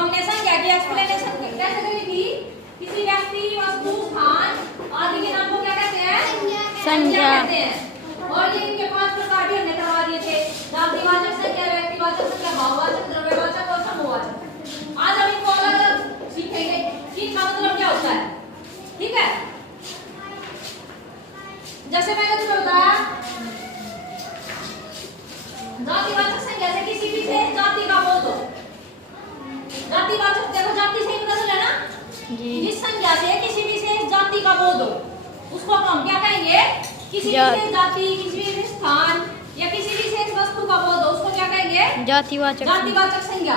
हमने संज्ञा की एक्सप्लेनेशन कैसे करी थी? किसी व्यक्ति, वस्तु, स्थान आदि के नाम को क्या कहते हैं? संज्ञा कहते हैं। और ये इनके 5 प्रकार भी हमने करवा दिए थे। जातिवाचक संज्ञा, व्यक्तिवाचक संज्ञा, भाववाचक, द्रव्यवाचक और समूहवाचक। आज हम इनको अलग-अलग सीखेंगे कि इनका मतलब क्या होता है। ठीक है? जैसे मैंने तुम्हें बताया, जातिवाचक संज्ञा से किसी विशेष जाति का बोध हो। जातिवाचक, देखो जाति से मतलब है ना जी। जिस संज्ञा से किसी विशेष जाति का बोध हो उसको हम क्या कहेंगे? किसी विशेष जाति, किसी विशेष स्थान या किसी विशेष वस्तु का बोध हो उसको क्या कहेंगे? जातिवाचक संज्ञा।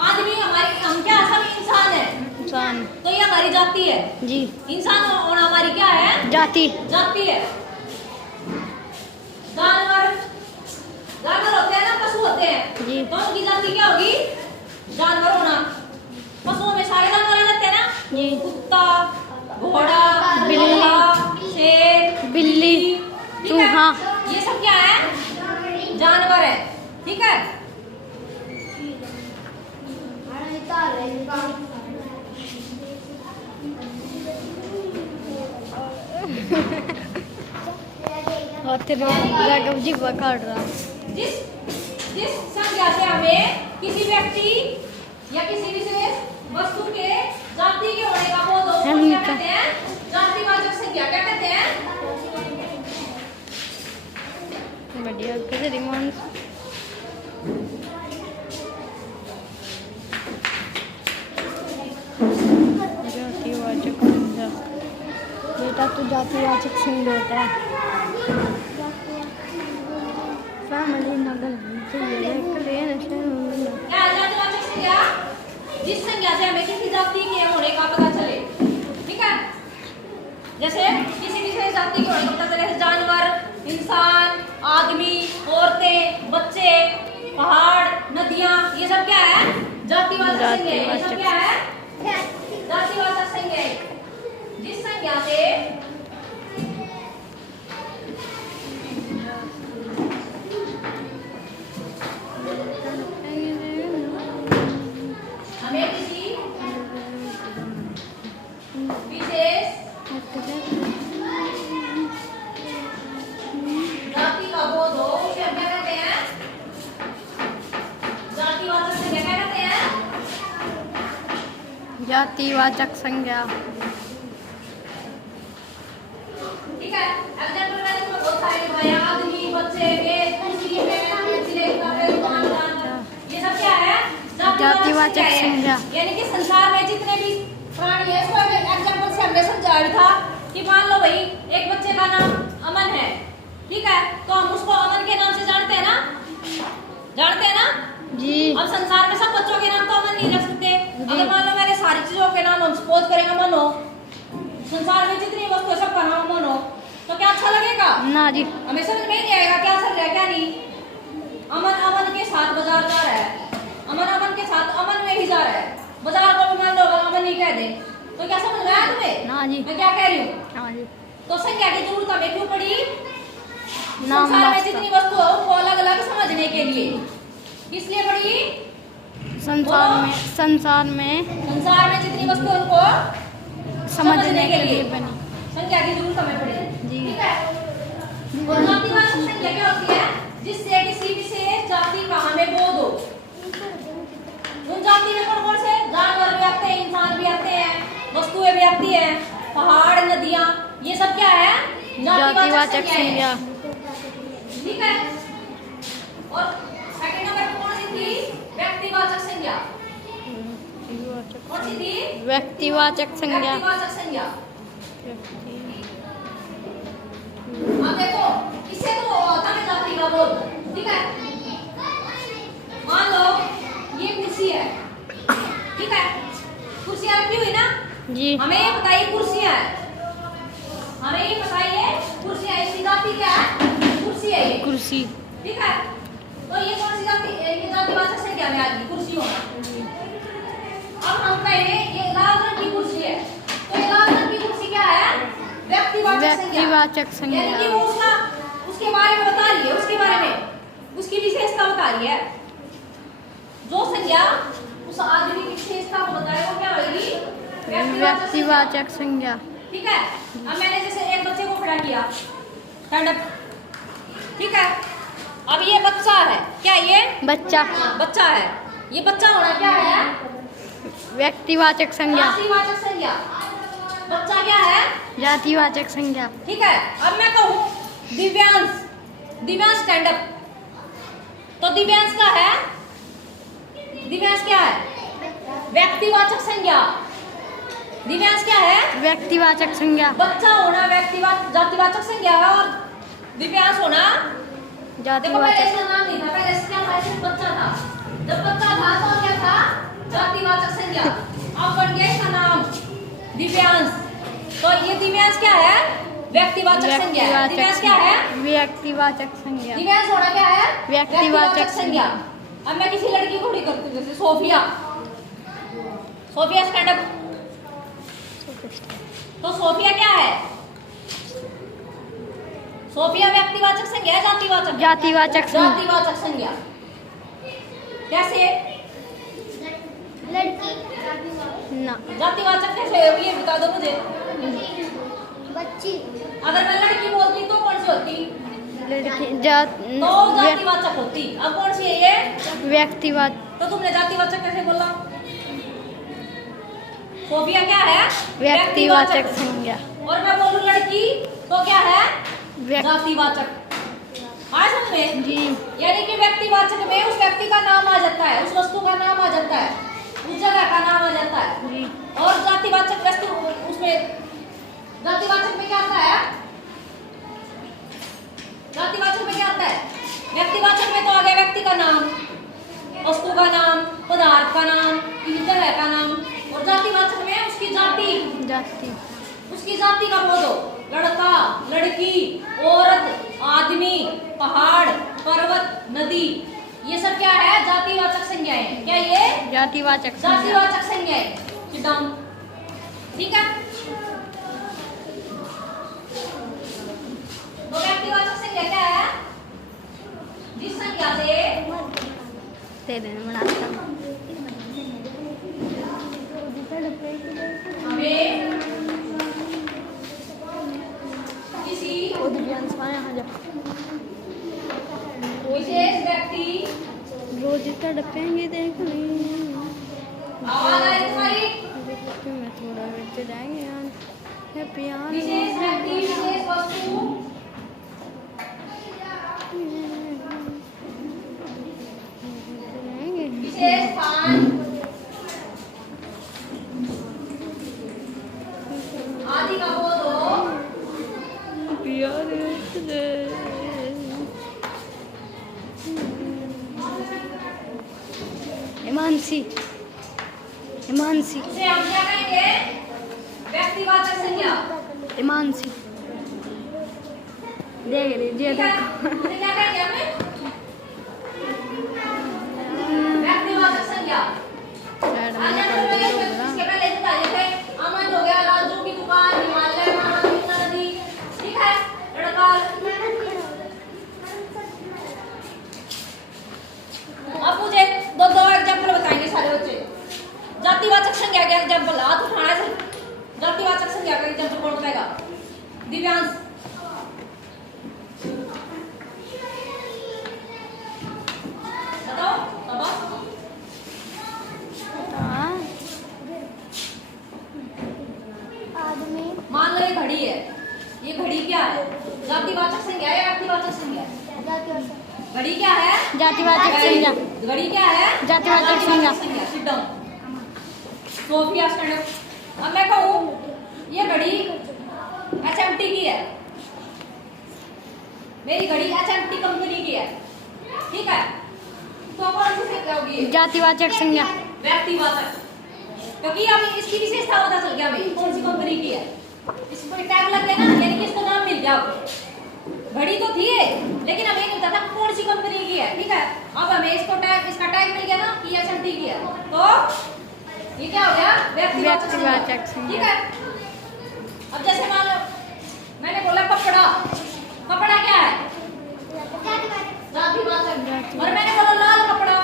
आदमी हमारी, हम क्या सब इंसान है, इंसान तो ये हमारी जाति है जी। इंसान होना हमारी क्या है? जाति है। जानवर होते हैं ना, पशु होते हैं जी, तो उनकी जाति क्या होगी? जानवर होना। पशुओं में सारे जानवर आ जाते हैं ना जी, कुत्ता, घोड़ा, बिल्ली, शेर, बिल्ली, चूहा, ये सब क्या है? जानवर है। ठीक है? जिस संज्ञा से हमें किसी व्यक्ति या किसी विशेष वस्तु के जाति के होने का बोध हो क्या कहते हैं? जातिवाचक संज्ञा। क्या कहते हैं? बढ़िया कैसे रिमोन जातिवाचक संज्ञा। बेटा तो जातिवाचक संज्ञा होता है। जिस संज्ञा से हमें किसी जाति के होने का पता चले। ठीक है? जैसे किसी विशेष जाति के होने का पता चले, जानवर, इंसान, आदमी, औरतें, बच्चे, पहाड़, नदियां, ये सब क्या है? जातिवाचक संज्ञा। ये सब क्या है? जातिवाचक संज्ञा। जिस संज्ञा से हमें किसी विशेष जाति का बोध हो उसे हम क्या कहते हैं? जातिवाचक संज्ञा। क्या कहते हैं? जातिवाचक संज्ञा। ठीक है? एग्जांपल मैंने तुम्हें बहुत सारे दिखाए, आदमी, बच्चे, मेज, कुर्सी, ये सब क्या है? जातिवाचक संज्ञा। यानी कि संसार में जितने भी प्राणी है, उसको एग्जांपल से हमने समझाया था कि मान लो भाई एक बच्चे का नाम अमन है। ठीक है? तो हम उसको अमन के नाम से जानते हैं ना? जानते हैं ना जी। अब संसार में सब बच्चों के नाम तो अमन नहीं रख सकते। अगर मान लो मेरे सारी चीजों के नाम हम सपोज करें अमन हो, संसार में जितनी वस्तु है सबका नाम अमन हो, तो क्या अच्छा लगेगा? ना जी। हमें समझ में ही नहीं आएगा क्या चल रहा है क्या नहीं। अमन के साथ बाजार जा रहा है, अमन के साथ अमन में ही जा रहा है, बाजार को भी मान लो अमन ही कह दे, तो क्या समझ में आया तुम्हें? ना जी। मैं क्या कह रही हूँ? हाँ जी। तो संज्ञा की जरूरत हमें क्यों पड़ी? संसार में जितनी वस्तु है उनको अलग अलग समझने के लिए। इसलिए पड़ी संसार में जितनी वस्तु है उनको समझने के लिए बनी संज्ञा की जरूरत हमें पड़ी जी। ठीक है? और जातिवाचक संज्ञा क्या होती है? जिससे किसी विशेष जाति का हमें बोध हो। उन जाति में कौन कौन से जानवर भी आते हैं, इंसान भी आते हैं, वस्तुएं भी आती हैं, पहाड़, नदियां, ये सब क्या है? जातिवाचक संज्ञा। ठीक है? और सेकंड नंबर कौन सी थी? व्यक्तिवाचक संज्ञा। कौन सी थी? व्यक्तिवाचक संज्ञा। अब देखो इससे तो होता है जाति का बोध। ठीक है? मान लो ये कुर्सी है। ठीक है? कुर्सियां रखी हुई ना जी। हमें ये बताइए कुर्सियां है, हमें ये बताइए कुर्सियां, इसकी जाति क्या है? कुर्सी है ये कुर्सी। ठीक है? तो ये कौन सी जाति? ये जातिवाचक संज्ञा में आ गई कुर्सी होना। अब हम कहेंगे ये लाल रंग की कुर्सी है, तो ये लाल रंग की कुर्सी क्या है? व्यक्तिवाचक व्यक्तिवाचक संज्ञा यानी कि वो उसके बारे में बता रही है, उसके बारे में उसकी विशेषता बता रही है। जो संज्ञा उस आदमी की विशेषता को बताए वो क्या होगी? व्यक्तिवाचक संज्ञा। ठीक है। अब मैंने जैसे एक बच्चे को खड़ा किया, स्टैंड अप, ठीक है। अब ये बच्चा है, क्या ये बच्चा बच्चा है, ये बच्चा होना क्या है? व्यक्तिवाचक संज्ञा। जातिवाचक संज्ञा। बच्चा क्या है? जातिवाचक संज्ञा। ठीक है। अब मैं कहूँ दिव्यांश, दिव्यांश स्टैंड अप, तो दिव्यांश क्या है? दिव्यांश क्या है? व्यक्तिवाचक संज्ञा। दिव्यांश क्या है? व्यक्तिवाचक संज्ञा। बच्चा होना जातिवाचक संज्ञा है और दिव्यांश होना देखो पहले इसका नाम नहीं था, पहले क्या था? सिर्फ बच्चा था। जब बच्चा था तो क्या था? जातिवाचक संज्ञा। अब बन गया इसका नाम दिव्यांश, तो ये दिव्यांश क्या है? व्यक्तिवाचक संज्ञा। दिव्यांश क्या है? व्यक्तिवाचक संज्ञा। दिव्यांश होना क्या है? व्यक्तिवाचक संज्ञा। अब मैं किसी लड़की को खड़ी करती हूँ, जैसे सोफिया, सोफिया स्टैंड अप, तो सोफिया क्या है? सोफिया व्यक्तिवाचक संज्ञा है जातिवाचक? जातिवाचक संज्ञा। जातिवाचक संज्ञा। कैसे? लड़की ना जातिवाचक कैसे होगी ये बता दो मुझे। बच्ची अगर मैं लड़की बोलती तो कौन सी होती? लड़की तो जातिवाचक होती। अब कौन सी है ये? व्यक्तिवाचक। तो तुमने जातिवाचक कैसे बोला? सोफिया क्या है? व्यक्तिवाचक संज्ञा। और मैं बोलूं लड़की तो क्या है? व्यक्ति जातिवाचक। आज समझ जी। यानी कि व्यक्तिवाचक में उस व्यक्ति का नाम आ जाता है, उस वस्तु का नाम आ जाता है, उस जगह का नाम आ जाता है। जी। और जातिवाचक वस्तु उसमें जातिवाचक में क्या आता है? जातिवाचक में क्या आता है? व्यक्तिवाचक में तो आ गया व्यक्ति का नाम, वस्तु का नाम, पदार्थ का नाम, किसी जगह का नाम। और जातिवाचक में उसकी जाति, उसकी जाति का बोल दो। लड़का, लड़की, औरत, आदमी, पहाड़, पर्वत, नदी, ये सब क्या है? जातिवाचक संज्ञाएं। क्या ये? जातिवाचक जातिवाचक संज्ञाएं। Sit down। ठीक है। तो व्यक्तिवाचक संज्ञा क्या है? जिस संज्ञा से हमें किसी विशेष व्यक्ति रोज तड़पेंगे देख आवाज आई तुम्हारी? में थोड़ा बैठ जाएंगे यार। विशेष व्यक्ति, विशेष वस्तु, विशेष स्थान आदि का बोध हो। हिमांशी उसे हम क्या कहेंगे? व्यक्तिवाचक संज्ञा। हिमांशी देख लीजिए ठीक है? देखो। उसे क्या कहेंगे हमें? व्यक्तिवाचक संज्ञा। इसके पहले बताइए थे, अमन हो गया, राजू की दुकान, हिमालय, महानदी, नदी, ठीक है? लड़का। अब मुझे दो एग्जाम्पल बताएंगे सारे बच्चे। जातिवाचक संज्ञा के एग्जाम्पल हाथ उठाना है। जातिवाचक संज्ञा का एग्जाम्पल कौन बताएगा? दिव्यांश। बताओ आदमी मान लो ये घड़ी है, ये घड़ी क्या है? जातिवाचक संज्ञा है या व्यक्तिवाचक संज्ञा है? घड़ी क्या है? जातिवाचक संज्ञा। घड़ी क्या है? जातिवाचक संज्ञा। Sit down। Sophia stand up. अब मैं कहूँ ये घड़ी HMT की है, मेरी घड़ी HMT कंपनी की है, ठीक है? तो कौन सी संज्ञा होगी? जातिवाचक संज्ञा। व्यक्तिवाचक, क्योंकि अब इसकी विशेषता पता चल गया हमें कौन सी कंपनी की है। इसको टैग लग गया ना, यानी कि इसका नाम मिल गया आपको। घड़ी तो थी लेकिन हमें नहीं पता था कौन सी कंपनी की है, ठीक है? अब हमें इसका टैग मिल गया ना कि HMT की है, तो ये क्या हो गया? व्यक्तिवाचक संज्ञा, ठीक है? अब जैसे मान लो मैंने बोला और मैंने बोला लाल कपड़ा,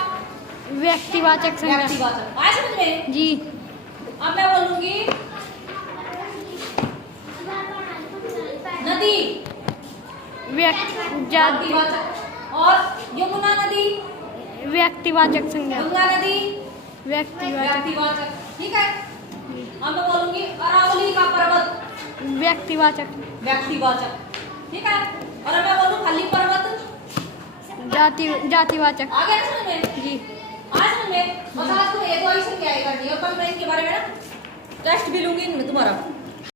व्यक्तिवाचक संज्ञा। व्यक्तिवाचक। आया समझ में? जी। अब मैं बोलूंगी नदी, व्यक्तिवाचक। और यमुना नदी, व्यक्तिवाचक संज्ञा। गंगा नदी, व्यक्तिवाचक। व्यक्तिवाचक। ठीक है। अब मैं बोलूंगी अरावली का पर्वत, व्यक्तिवाचक। व्यक्तिवाचक। ठीक है। और अब मैं बोलूं खाली पर्वत, जातिवाचक। आ गया समझ में? जी। आज में बस आज तुम्हें एक और ही संख्या करनी है, और कल मैं इनके बारे में ना टेस्ट भी लूंगी तुम्हारा।